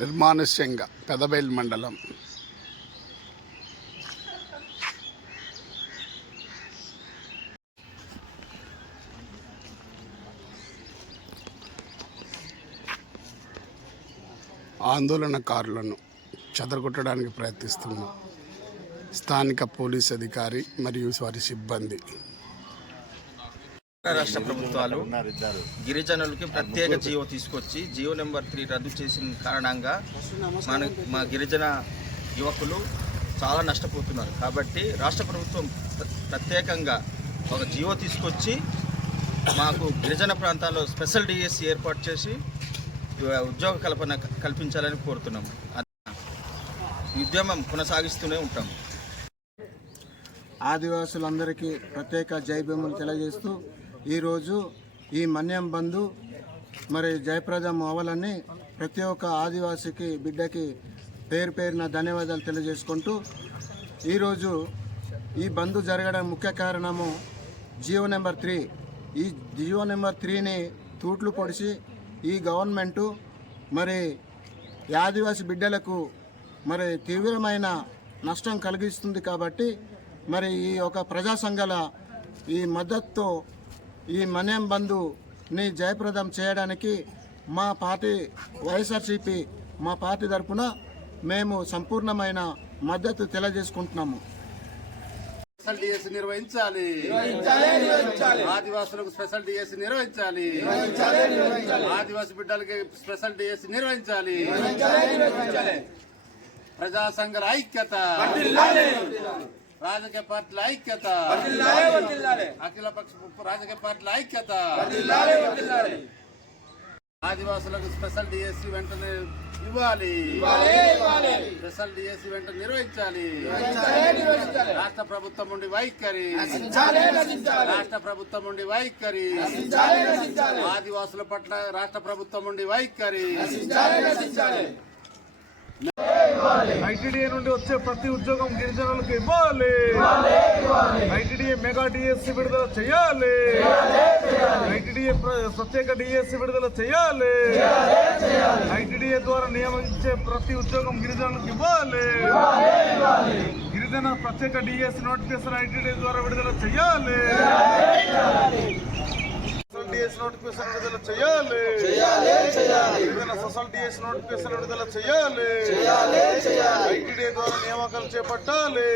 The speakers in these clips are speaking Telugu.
నిర్మానుష్యంగా పెదబైల్ మండలం. ఆందోళనకారులను చెదరగొట్టడానికి ప్రయత్నిస్తున్న స్థానిక పోలీస్ అధికారి మరియు వారి సిబ్బంది రాష్ట్ర ప్రభుత్వాలు గిరిజనులకి ప్రత్యేక జియో తీసుకొచ్చి జియో నెంబర్ త్రీ రద్దు చేసిన కారణంగా మన మా గిరిజన యువకులు చాలా నష్టపోతున్నారు. కాబట్టి రాష్ట్ర ప్రభుత్వం ప్ర- ప్రత్యేకంగా ఒక జియో తీసుకొచ్చి మాకు గిరిజన ప్రాంతాల్లో స్పెషల్ డిఎస్సి ఏర్పాటు చేసి ఉద్యోగ కల్పన క- కల్పించాలని ఈ ఉద్యమం కొనసాగిస్తూనే ఉంటాము ఆదివాసులందరికీ ప్రత్యేక జైభీములు తెలియజేస్తూ ఈరోజు ఈ మన్యం బంధు మరి జయప్రదం అవ్వాలని ప్రతి ఒక్క ఆదివాసికి బిడ్డకి పేరు పేరున ధన్యవాదాలు తెలియజేసుకుంటూ ఈరోజు ఈ బంధు జరగడం ముఖ్య కారణము జియో నెంబర్ త్రీ. ఈ జియో నెంబర్ త్రీని తూట్లు పొడిచి ఈ గవర్నమెంటు మరి ఆదివాసి బిడ్డలకు మరి తీవ్రమైన నష్టం కలిగిస్తుంది కాబట్టి మరి ఈ ఒక ప్రజా సంఘాల ఈ మద్దతుతో ఈ మన్యం బంధుని జయప్రదం చేయడానికి మా పార్టీ వైఎస్ఆర్సీపీ మా పార్టీ తరఫున మేము సంపూర్ణమైన మద్దతు తెలియజేసుకుంటున్నాము. స్పెషల్ నిర్వహించాలి. ఆదివాసులకు స్పెషల్ డిఎస్ నిర్వహించాలి. ఆదివాసి బిడ్డలకి స్పెషల్ డిఎస్ నిర్వహించాలి. ప్రజా సంఘాల ఐక్యత. రాజకీయ పార్టీల ఐక్యత. అఖిల పక్ష రాజకీయ పార్టీల ఐక్యత. ఆదివాసులకు స్పెషల్ డిఎస్సి వెంటనే ఇవ్వాలి. స్పెషల్ డిఎస్సి వెంటనే నిర్వహించాలి. రాష్ట్ర ప్రభుత్వం నుండి వైఖరి. రాష్ట్ర ప్రభుత్వం నుండి వైఖరి. ఆదివాసుల పట్ల రాష్ట్ర ప్రభుత్వం నుండి వైఖరి. ఐటీడీఏ నుండి వచ్చే ప్రతి ఉద్యోగం గిరిజనులకు ఇవ్వాలి. ఐటీడీఏ మెగా డిఎస్సి విడుదల చేయాలి. ఐటీడీఏ ప్రత్యేక డిఎస్సి విడుదల చేయాలి. ఐటీడీఏ ద్వారా నియమించే ప్రతి ఉద్యోగం గిరిజనులకు ఇవ్వాలి. గిరిజన ప్రత్యేక డిఎస్సి నోటిఫికేషన్ ఐటీడీఏ ద్వారా విడుదల చేయాలి. డిఎస్ నోటిఫికేషన్ విడుదల చేయాలి. గిరిజన సోషల్ డిఎస్ నోటిఫికేషన్ విడుదల చేయాలి. ఐటీడీ ద్వారా నియామకాలు చేపట్టాలి.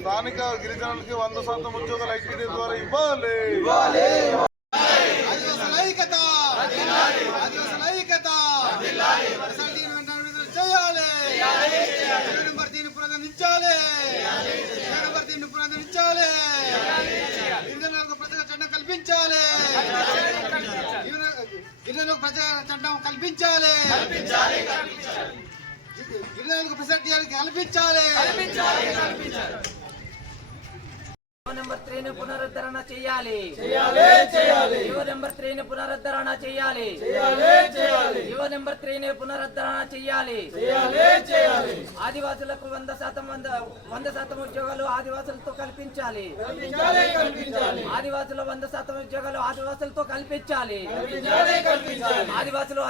స్థానిక గిరిజనులకి వంద శాతం ఉద్యోగాలు ఐటీడీ ద్వారా ఇవ్వాలి. ఆదివాసుల ఐక్యత ఆదివాసుల ఐక్యత SLT ని వెంటనే విడుదల చేయాలి జగన్ నెంబర్ దీన్ని పునరుద్ధరించాలి జగన్ నెంబర్ దీన్ని పునరుద్ధరించాలి గిరిజనులకు ప్రజల చట్టం కల్పించాలి. గిరిజన- గిరిజనులకు ప్రజల చట్టం కల్పించాలి. గిరిజనులకు ఫెసిలిటీ కల్పించాలి. జీవో నెంబర్ త్రీని పునరుద్ధరణ చేయాలి. జీవో నెంబర్ త్రీని పునరుద్ధరణ చేయాలి. జీవో నెంబర్ త్రీని పునరుద్ధరణ చేయాలి ఆదివాసులకు వంద శాతం వంద వంద శాతం ఉద్యోగాలు ఆదివాసులతో కల్పించాలి. ఆదివాసుల వంద శాతం ఉద్యోగాలు ఆదివాసులతో కల్పించాలి. ఆదివాసులు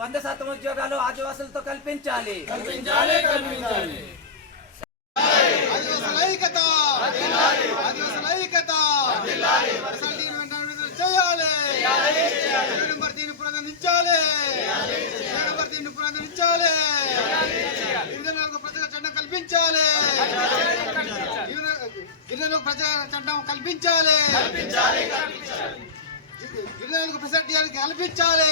వంద- శాతం ఉద్యోగాలు ఆదివాసులతో కల్పించాలి. ఆదివాసుల ఐక్యత. ఆదివాసుల ఐక్యత SLT ని వెంటనే విడుదల చేయాలి జగన్ నెంబర్ దీన్ని పునరుద్ధరించాలి జగన్ నెంబర్ దీన్ని పునరుద్ధరించాలి గిరిజనులకు ప్రజల చట్టం కల్పించాలి గిరిజన- గిరిజనులకు ప్రజల చట్టం కల్పించాలి. గిరిజనులకు ఫెసిలిటీ కల్పించాలి.